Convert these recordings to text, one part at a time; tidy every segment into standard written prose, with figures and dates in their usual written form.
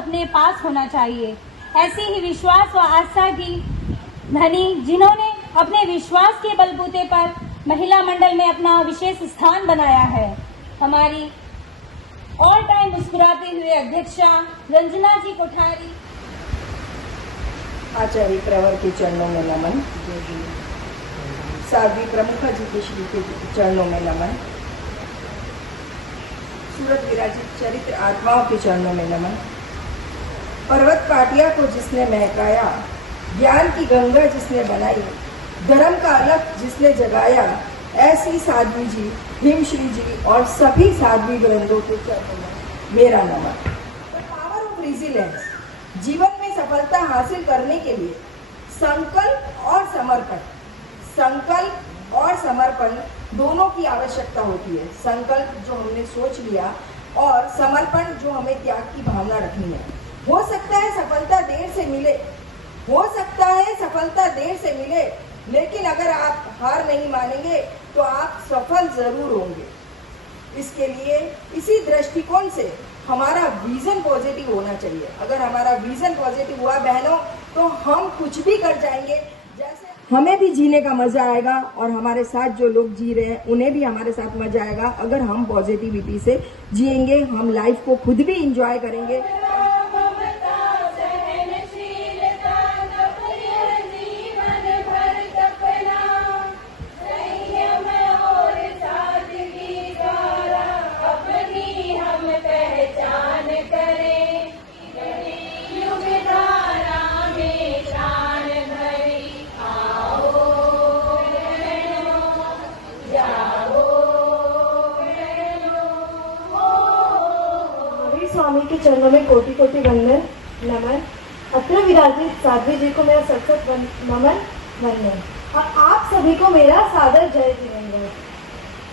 अपने पास होना चाहिए। ऐसी ही विश्वास व आस्था की धनी जिन्होंने अपने विश्वास के बलबूते पर महिला मंडल में अपना विशेष स्थान बनाया है, हमारी ऑल टाइम मुस्कुराते हुए अध्यक्षा रंजना जी कोठारी। आचार्य प्रवर के चरणों में नमन। साध्वी प्रमुखा जी के श्री के चरणों में नमन। सूरत विराजित चरित्र आत्माओं के चरणों में नमन। पर्वत पाटिया को जिसने महकाया, ज्ञान की गंगा जिसने बनाई, धर्म का अलख जिसने जगाया, ऐसी साध्वी जी, हिमश्री जी और सभी साध्वी वृंदों के चरणों में मेरा नमन। The power of resilience. जीवन में सफलता हासिल करने के लिए संकल्प और समर्पण दोनों की आवश्यकता होती है। संकल्प जो हमने सोच लिया और समर्पण जो हमें त्याग की भावना रखनी है। हो सकता है सफलता देर से मिले, लेकिन अगर आप हार नहीं मानेंगे तो आप सफल जरूर होंगे। इसके लिए इसी दृष्टिकोण से हमारा विजन पॉजिटिव होना चाहिए। अगर हमारा विजन पॉजिटिव हुआ बहनों, तो हम कुछ भी कर जाएंगे। जैसे हमें भी जीने का मजा आएगा और हमारे साथ जो लोग जी रहे हैं उन्हें भी हमारे साथ मजा आएगा। अगर हम पॉजिटिविटी से जिएंगे, हम लाइफ को खुद भी इंजॉय करेंगे। स्वामी के चरणों में कोटि कोटि वंदन नमन। अत्र विराजित साध्वी जी को मेरा सतसत नमन वंदन और आप सभी को मेरा सादर जय जिनेंद्र।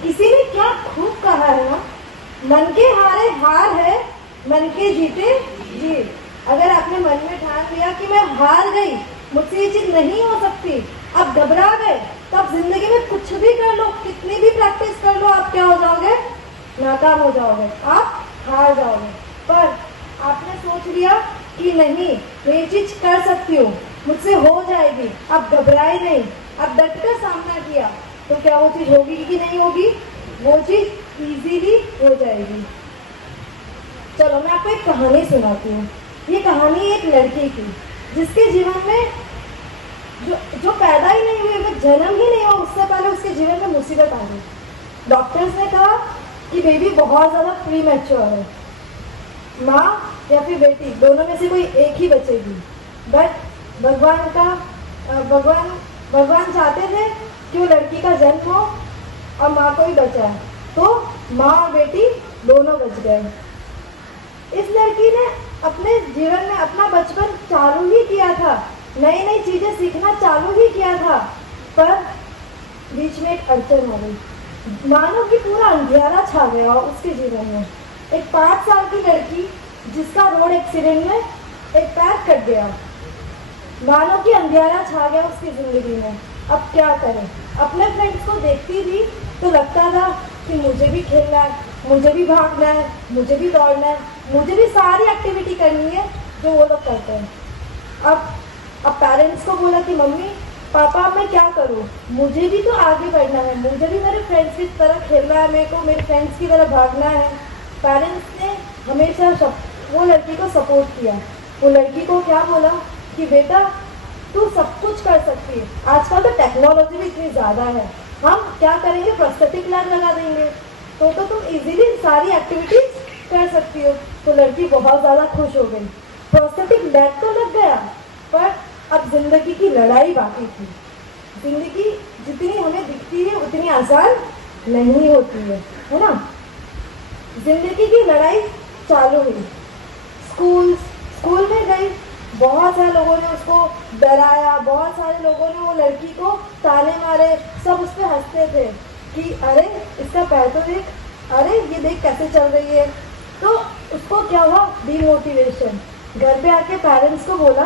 किसी ने क्या खूब कहा है ना, मन के हारे हार है, मन के जीते जीत। अगर आपने मन में ठान लिया कि मैं हार गई, मुझसे ये चीज नहीं हो सकती, आप घबरा गए, तो आप जिंदगी में कुछ भी कर लो, कितनी भी प्रैक्टिस कर लो, आप क्या हो जाओगे? नाकाम हो जाओगे, आप हार जाओगे। पर आपने सोच लिया कि नहीं, मैं ये चीज कर सकती हूँ, मुझसे हो जाएगी, आप घबराए नहीं, आप डट कर सामना किया, तो क्या वो चीज होगी कि नहीं होगी? वो चीज इजीली हो जाएगी। चलो मैं आपको एक कहानी सुनाती हूँ। ये कहानी एक लड़की की, जिसके जीवन में जो पैदा ही नहीं हुई, वो जन्म ही नहीं हुआ, उससे पहले उसके जीवन में मुसीबत आ गई। डॉक्टर्स ने कहा कि बेबी बहुत ज्यादा प्री मैच्योर है, माँ या फिर बेटी दोनों में से कोई एक ही बचेगी। बट भगवान चाहते थे कि वो लड़की का जन्म हो और माँ को ही बचाए, तो माँ और बेटी दोनों बच गए। इस लड़की ने अपने जीवन में अपना बचपन चालू ही किया था, नई नई चीजें सीखना चालू ही किया था, पर बीच में एक अड़चन आ गई। मानो कि पूरा अंधेरा छा गया उसके जीवन में। एक 5 साल की लड़की जिसका रोड एक्सीडेंट में एक पैर कट गया, मानो कि अंधेरा छा गया उसकी जिंदगी में। अब क्या करें? अपने फ्रेंड्स को देखती थी तो लगता था कि मुझे भी खेलना है, मुझे भी भागना है, मुझे भी दौड़ना है, मुझे भी सारी एक्टिविटी करनी है जो वो लोग करते हैं। अब पेरेंट्स को बोला कि मम्मी पापा मैं क्या करूँ, मुझे भी तो आगे बढ़ना है, मुझे भी मेरे फ्रेंड्स की तरह खेलना है, मेरे को मेरे फ्रेंड्स की तरह भागना है। पेरेंट्स ने हमेशा वो लड़की को सपोर्ट किया। वो लड़की को क्या बोला कि बेटा तू सब कुछ कर सकती है, आजकल तो टेक्नोलॉजी भी इतनी ज़्यादा है, हम क्या करेंगे, प्रोस्थेटिक लेग लगा देंगे, तो तुम इजीली सारी एक्टिविटीज कर सकती हो। तो लड़की बहुत ज़्यादा खुश हो गई। प्रोस्थेटिक लेग तो लग गया, पर अब जिंदगी की लड़ाई बाकी थी। जिंदगी जितनी हमें दिखती है उतनी आसान नहीं होती है ना। जिंदगी की लड़ाई चालू हुई। स्कूल में गई, बहुत सारे लोगों ने उसको डराया, बहुत सारे लोगों ने वो लड़की को ताने मारे, सब उस पर हंसते थे कि अरे इसका पैर तो देख, अरे ये देख कैसे चल रही है। तो उसको क्या हुआ, डीमोटिवेशन। घर पे आके पेरेंट्स को बोला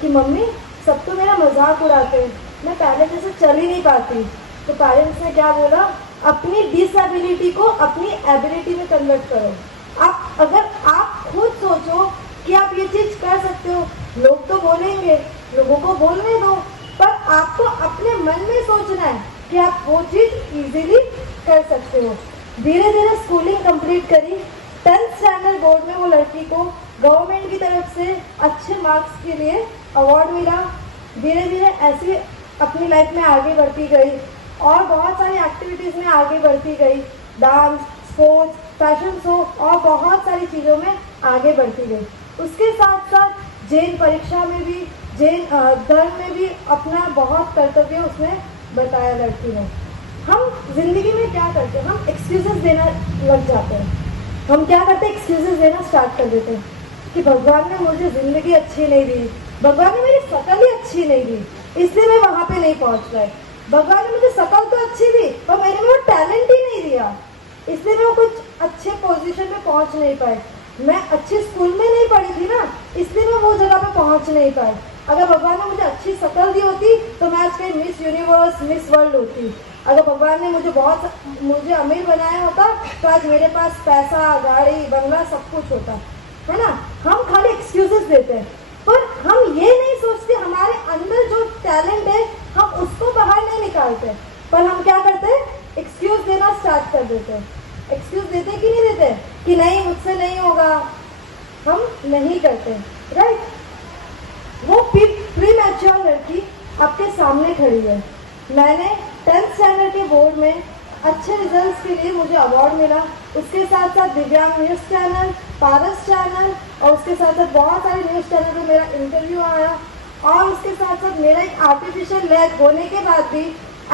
कि मम्मी सब तो मेरा मजाक उड़ाते हैं, मैं पहले जैसे चल ही नहीं पाती। तो पेरेंट्स ने क्या बोला, अपनी डिसएबिलिटी को अपनी एबिलिटी में कन्वर्ट करो। अगर आप खुद सोचो कि आप ये चीज कर सकते हो। लोग तो बोलेंगे, लोगों को बोलने दो, पर आपको अपने मन में सोचना है कि आप वो चीज इजीली कर सकते हो। धीरे धीरे स्कूलिंग कंप्लीट करी। 10th स्टैंडर्ड बोर्ड में वो लड़की को गवर्नमेंट की तरफ से अच्छे मार्क्स के लिए अवार्ड मिला। धीरे धीरे ऐसी अपनी लाइफ में आगे बढ़ती गई और बहुत सारी एक्टिविटीज़ में आगे बढ़ती गई। डांस, स्पोर्ट्स, फैशन शो और बहुत सारी चीज़ों में आगे बढ़ती गई। उसके साथ साथ जैन परीक्षा में भी, जैन धर्म में भी अपना बहुत कर्तव्य उसने बताया लड़की ने। हम जिंदगी में क्या करते हैं, हम एक्सक्यूजेस देना लग जाते हैं। हम क्या करते हैं, एक्सक्यूजेस देना स्टार्ट कर देते हैं कि भगवान ने मुझे ज़िंदगी अच्छी नहीं दी, भगवान ने मेरी शकल ही अच्छी नहीं दी, इसलिए मैं वहाँ पे नहीं पहुँच पाई। भगवान ने मुझे शकल तो अच्छी दी पर मैंने वो टैलेंट ही नहीं दिया, इसलिए मैं कुछ अच्छे पोजीशन में पहुँच नहीं पाई। मैं अच्छे स्कूल में नहीं पढ़ी थी ना, इसलिए मैं वो जगह पे पहुँच नहीं पाई। अगर भगवान ने मुझे अच्छी शकल दी होती तो मैं आज कहीं मिस यूनिवर्स, मिस वर्ल्ड होती। अगर भगवान ने मुझे अमीर बनाया होता तो आज मेरे पास पैसा, गाड़ी, बंगला सब कुछ होता, है ना। हम खाली एक्सक्यूजेस देते हैं पर हम ये नहीं सोचते हमारे अंदर जो टैलेंट है हम उसको बाहर नहीं निकालते, पर हम क्या करते हैं, एक्सक्यूज देना स्टार्ट कर देते हैं। एक्सक्यूज देते कि नहीं देते कि नहीं मुझसे नहीं होगा, हम नहीं करते, राइट। वो प्री मैच्योर लड़की आपके सामने खड़ी है। मैंने 10th स्टैंडर्ड के बोर्ड में अच्छे रिजल्ट्स के लिए मुझे अवार्ड मिला। उसके साथ साथ दिव्यांग न्यूज़ चैनल, पारस चैनल और उसके साथ साथ बहुत सारे न्यूज़ चैनल में मेरा इंटरव्यू आया। और उसके साथ साथ मेरा एक आर्टिफिशियल लेग होने के बाद भी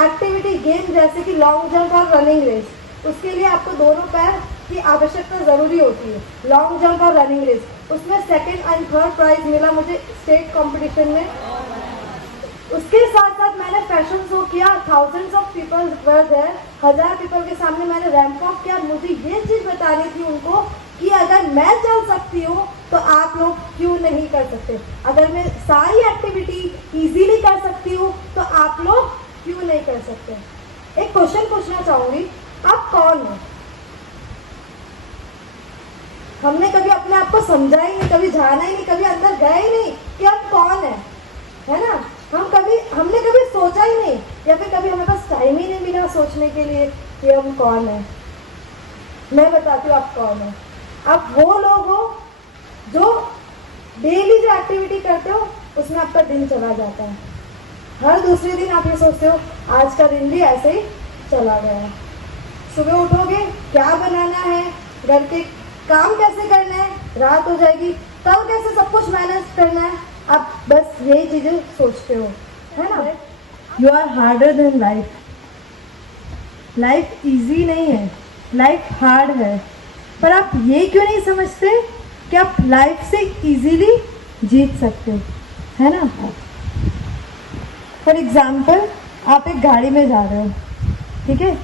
एक्टिविटी गेम जैसे कि लॉन्ग जंप और रनिंग रेस, उसके लिए आपको दोनों पैर की आवश्यकता ज़रूरी होती है, लॉन्ग जंप और रनिंग रेस। उसमें 2nd एंड 3rd प्राइज मिला मुझे स्टेट कॉम्पिटिशन में। उसके साथ साथ मैंने फैशन शो किया, thousands of people were there, 1000 people के सामने मैंने रैंप वॉक किया। मुझे ये चीज़ बतानी थी उनको कि अगर मैं चल सकती हूँ तो आप लोग क्यों नहीं कर सकते। अगर मैं सारी एक्टिविटी इजीली कर सकती हूँ तो आप लोग क्यों नहीं कर सकते। एक क्वेश्चन पूछना चाहूँगी, आप कौन हो? हमने कभी अपने आप को समझा ही नहीं, कभी जाना ही नहीं, कभी अंदर गए ही नहीं कि हम कौन है ना। हमने कभी सोचा ही नहीं, या फिर कभी हमारे पास टाइम ही नहीं मिला सोचने के लिए कि हम कौन है। मैं बताती हूँ आप कौन है। आप वो लोग हो जो डेली जो एक्टिविटी करते हो उसमें आपका दिन चला जाता है। हर दूसरे दिन आप ये सोचते हो आज का दिन भी ऐसे ही चला गया। सुबह उठोगे, क्या बनाना है, घर के काम कैसे करना है, रात हो जाएगी, कल कैसे सब कुछ मैनेज करना है, आप बस यही चीजें सोचते हो, है ना। You are harder than life. Life easy नहीं है, लाइफ हार्ड है, पर आप ये क्यों नहीं समझते कि आप लाइफ से इजीली जीत सकते हो, है ना। फॉर एग्जाम्पल, आप एक गाड़ी में जा रहे हो, ठीक है,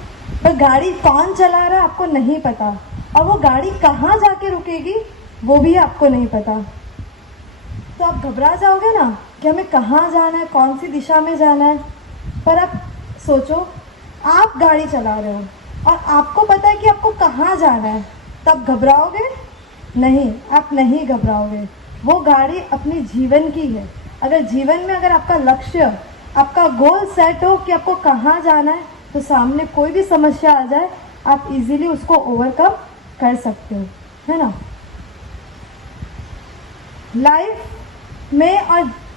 पर गाड़ी कौन चला रहा है आपको नहीं पता, और वो गाड़ी कहाँ जाके रुकेगी वो भी आपको नहीं पता। तो आप घबरा जाओगे ना कि हमें कहाँ जाना है, कौन सी दिशा में जाना है। पर आप सोचो, आप गाड़ी चला रहे हो और आपको पता है कि आपको कहाँ जाना है, तब घबराओगे नहीं, आप नहीं घबराओगे। वो गाड़ी अपने जीवन की है। अगर जीवन में अगर आपका लक्ष्य, आपका गोल सेट हो कि आपको कहाँ जाना है, तो सामने कोई भी समस्या आ जाए आप इजीली उसको ओवरकम कर सकते हो, है ना।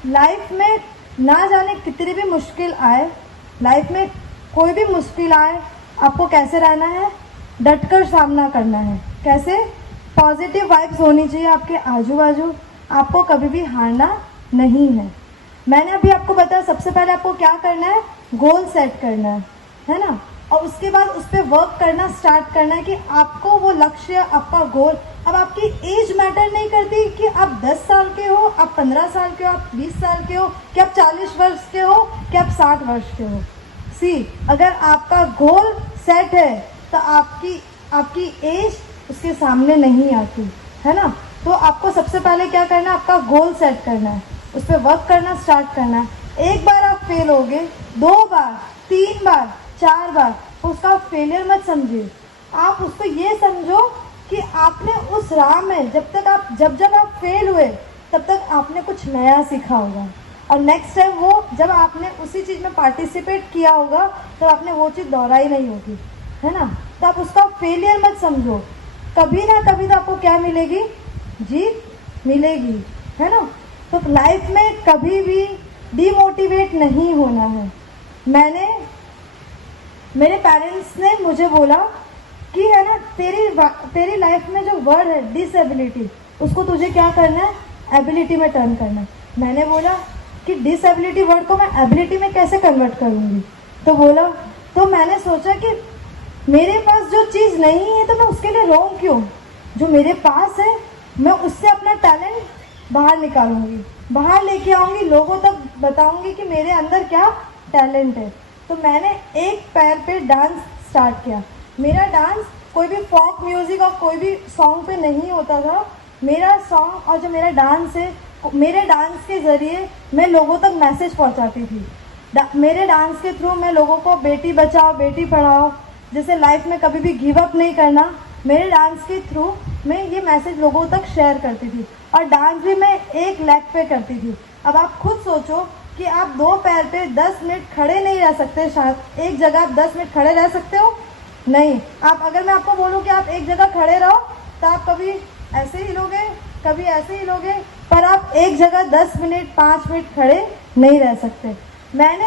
लाइफ में ना जाने कितनी भी मुश्किल आए, लाइफ में कोई भी मुश्किल आए, आपको कैसे रहना है, डटकर सामना करना है। कैसे? पॉजिटिव वाइब्स होनी चाहिए आपके आजू बाजू, आपको कभी भी हारना नहीं है। मैंने अभी आपको बताया, सबसे पहले आपको क्या करना है, गोल सेट करना है ना, और उसके बाद उस पर वर्क करना स्टार्ट करना है कि आपको वो लक्ष्य, आपका गोल। अब आपकी एज मैटर नहीं करती कि आप 10 साल के हो, आप 15 साल के हो, आप 20 साल के हो, कि आप 40 वर्ष के हो, कि आप 60 वर्ष के हो। अगर आपका गोल सेट है तो आपकी एज उसके सामने नहीं आती, है ना। तो आपको सबसे पहले क्या करना है, आपका गोल सेट करना है, उस पर वर्क करना स्टार्ट करना है। एक बार आप फेल होगे, 2 बार, 3 बार, 4 बार, तो उसका फेलियर मत समझिए। आप उसको ये समझो कि आपने उस राह में जब आप फेल हुए तब तक आपने कुछ नया सीखा होगा, और नेक्स्ट टाइम वो जब आपने उसी चीज़ में पार्टिसिपेट किया होगा तो आपने वो चीज़ दोहराई नहीं होगी, है ना। तो आप उसका फेलियर मत समझो, कभी ना कभी तो आपको क्या मिलेगी, जीत मिलेगी, है ना। तो लाइफ में कभी भी डीमोटिवेट नहीं होना है। मेरे पेरेंट्स ने मुझे बोला कि है ना, तेरी लाइफ में जो वर्ड है डिसेबिलिटी, उसको तुझे क्या करना है, एबिलिटी में टर्न करना है। मैंने बोला कि डिसेबिलिटी वर्ड को मैं एबिलिटी में कैसे कन्वर्ट करूँगी, तो मैंने सोचा कि मेरे पास जो चीज़ नहीं है तो मैं उसके लिए रोऊं क्यों, जो मेरे पास है मैं उससे अपना टैलेंट बाहर निकालूंगी, बाहर लेके आऊँगी, लोगों तक बताऊँगी कि मेरे अंदर क्या टैलेंट है। तो मैंने एक पैर पे डांस स्टार्ट किया। मेरा डांस कोई भी फॉक म्यूज़िक और कोई भी सॉन्ग पे नहीं होता था। मेरा सॉन्ग और जो मेरा डांस है, मेरे डांस के ज़रिए मैं लोगों तक मैसेज पहुंचाती थी। मेरे डांस के थ्रू मैं लोगों को बेटी बचाओ बेटी पढ़ाओ, जैसे लाइफ में कभी भी गिव अप नहीं करना, मेरे डांस के थ्रू मैं ये मैसेज लोगों तक शेयर करती थी। और डांस भी मैं एक लेग पे करती थी। अब आप खुद सोचो कि आप दो पैर पे 10 मिनट खड़े नहीं रह सकते, शायद एक जगह आप 10 मिनट खड़े रह सकते हो नहीं। आप अगर मैं आपको बोलूँ कि आप एक जगह खड़े रहो तो आप कभी ऐसे ही लोगे, कभी ऐसे ही लोगे, पर आप एक जगह 10 मिनट 5 मिनट खड़े नहीं रह सकते। मैंने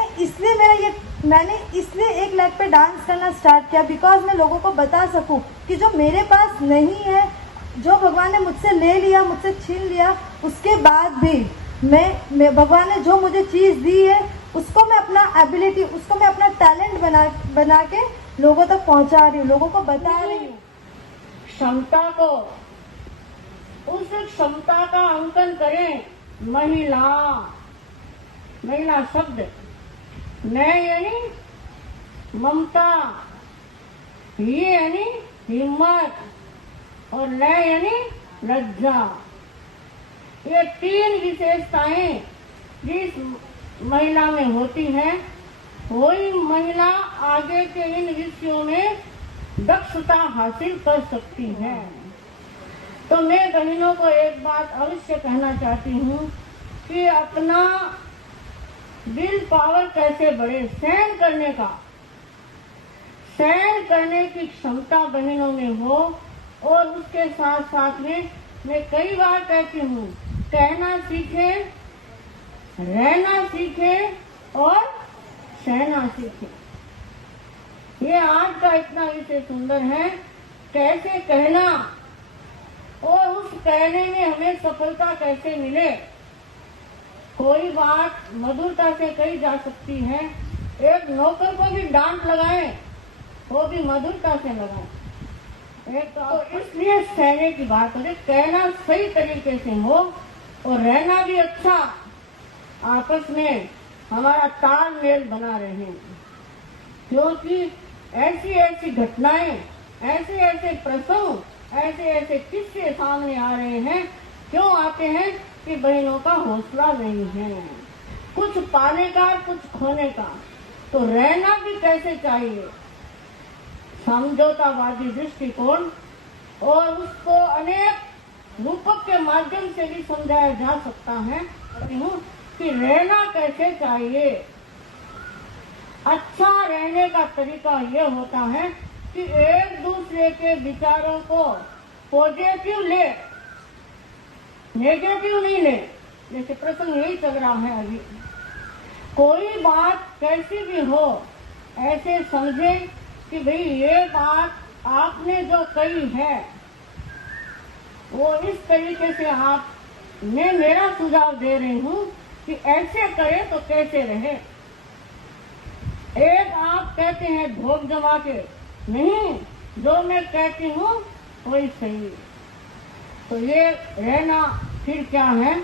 इसलिए एक लेग पे डांस करना स्टार्ट किया, बिकॉज मैं लोगों को बता सकूं कि जो मेरे पास नहीं है, जो भगवान ने मुझसे ले लिया, मुझसे छीन लिया, उसके बाद भी मैं भगवान ने जो मुझे चीज़ दी है उसको मैं अपना एबिलिटी, उसको मैं अपना टैलेंट बना के लोगों तक पहुंचा रही हूँ, लोगों को बता रही हूँ। क्षमता को, उस क्षमता का अंकन करें महिला शब्द, मैं यानी ममता, ये यानी हिम्मत, और न यानी लज्जा। ये 3 विशेषताएं जिस महिला में होती हैं, वही महिला आगे के इन विषयों में दक्षता हासिल कर सकती है। तो मैं बहनों को एक बात अवश्य कहना चाहती हूँ कि अपना विल पावर कैसे बढ़े, सहन करने की क्षमता बहनों में हो। और उसके साथ साथ में मैं कई बार कहती हूँ, कहना सीखे, रहना सीखे और सहना सीखे। ये आज का इतना विषय सुंदर है, कैसे कहना और उस कहने में हमें सफलता कैसे मिले। कोई बात मधुरता से कही जा सकती है। एक नौकर को भी डांट लगाएं, वो भी मधुरता से लगाएं। तो इसलिए सहने की बात हो, कहना सही तरीके से हो और रहना भी अच्छा, आपस में हमारा तालमेल बना रहे। क्योंकि ऐसी घटनाएं, ऐसे प्रसंग, ऐसे किस्से सामने आ रहे हैं। क्यों आते हैं कि बहनों का हौसला नहीं है, कुछ पाने का, कुछ खोने का। तो रहना भी कैसे चाहिए, समझौतावादी दृष्टिकोण, और उसको अनेक रूपक के माध्यम से भी समझाया जा सकता है कि रहना कैसे चाहिए। अच्छा रहने का तरीका ये होता है कि एक दूसरे के विचारों को पॉजिटिव ले, नेगेटिव नहीं ले। जैसे प्रसंग यही चल रहा है अभी, कोई बात कैसी भी हो, ऐसे समझे कि भाई ये बात आपने जो कही है वो इस तरीके से आप, मैं मेरा सुझाव दे रही हूँ कि ऐसे करे तो कैसे रहे। एक आप कहते हैं भोग जमा के, नहीं, जो मैं कहती हूँ वही सही। तो ये रहना फिर क्या है,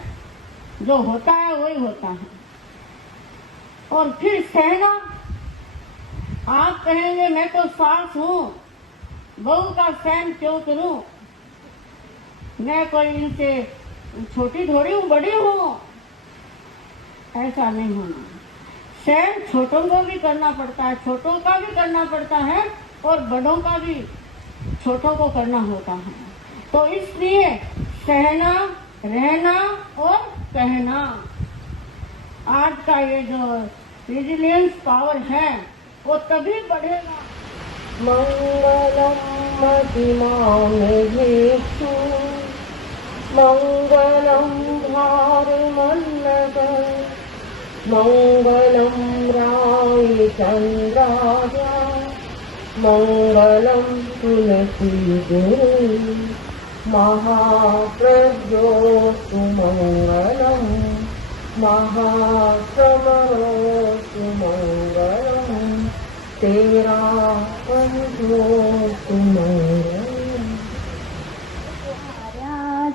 जो होता है वही होता है। और फिर सहना, आप कहेंगे मैं तो सास हूँ, बहू का सहन क्यों करूं, मैं कोई इनसे छोटी थोड़ी हूँ, बड़ी हूँ। ऐसा नहीं होना। सहन छोटों को भी करना पड़ता है, छोटों का भी करना पड़ता है, और बड़ों का भी छोटों को करना होता है। तो इसलिए सहना रहना और कहना। आज का ये जो रिजिलियंस पावर है वो तभी बढ़ेगा। मंगलम मतिमामेषु मंगलम भारमन्नगर मंगलम राय चंद्राय मंगलम तुलसी गुरु महाप्रज्योस्तु मंगलम महाश्रमणोस्तु मंगलम तेरा पंचोस्तु मंगलम।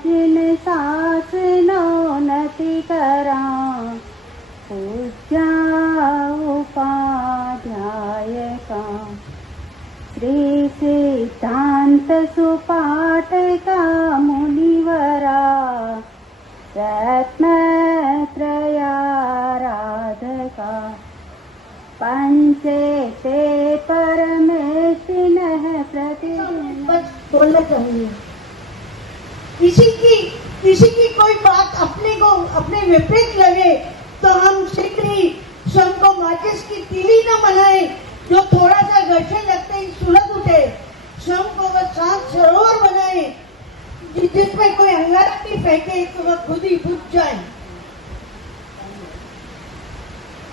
जिन सासनो नति करा पूज्या उपाध्याय का श्री सिद्धांत सुपाठ का मुनिवरा रत्नत्रयाराधका पंचे ते परमेष्टिनः प्रतिदिन। बस बोलना चाहिए। किसी की कोई बात अपने विपरीत लगे तो हम शीघ्र ही स्वयं को माचिस की तीली न बनाए जो थोड़ा सा घर्षण लगते ही सुलग उठे। स्वयं को वह शांत सरोवर बनाए जिसमें कोई अंगारा भी फेंके तो वह खुद ही बुझ जाए।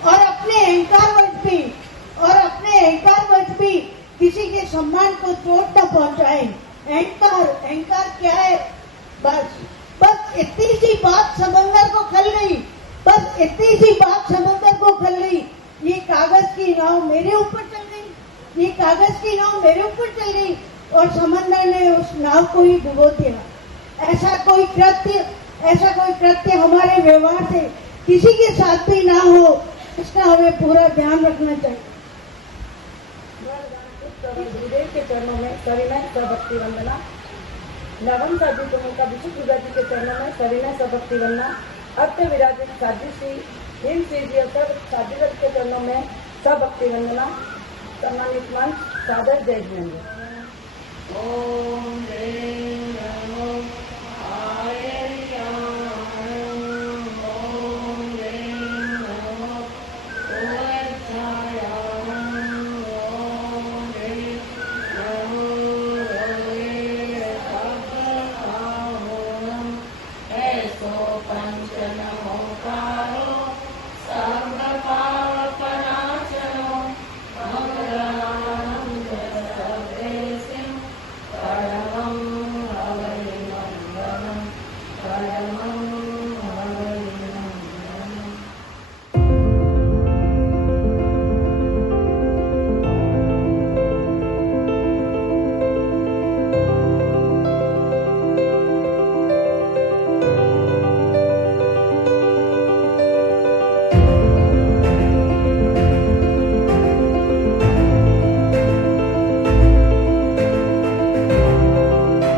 और अपने अहंकारवश भी किसी के सम्मान को चोट न पहुंचाए। अहंकार क्या है? बस इतनी सी बात समंदर को खल गई। ये कागज की नाव मेरे ऊपर चल गई और समंदर ने उस नाव को ही डुबो दिया। ऐसा कोई कृत्य हमारे व्यवहार से किसी के साथ भी ना हो, इसका हमें पूरा ध्यान रखना चाहिए। गुरुदेव के चरणों में सविनय भक्ति वंदना। नवम साधु का विशुद्ध गुरुजी के चरणों में सविनय भक्ति वंदना। अर्थ विराजित साधु श्री हिम श्री जी साधुगत के चरणों में भक्ति वंदना। सम्मानित मंच सादर जय जिनेंद्र। ओम जय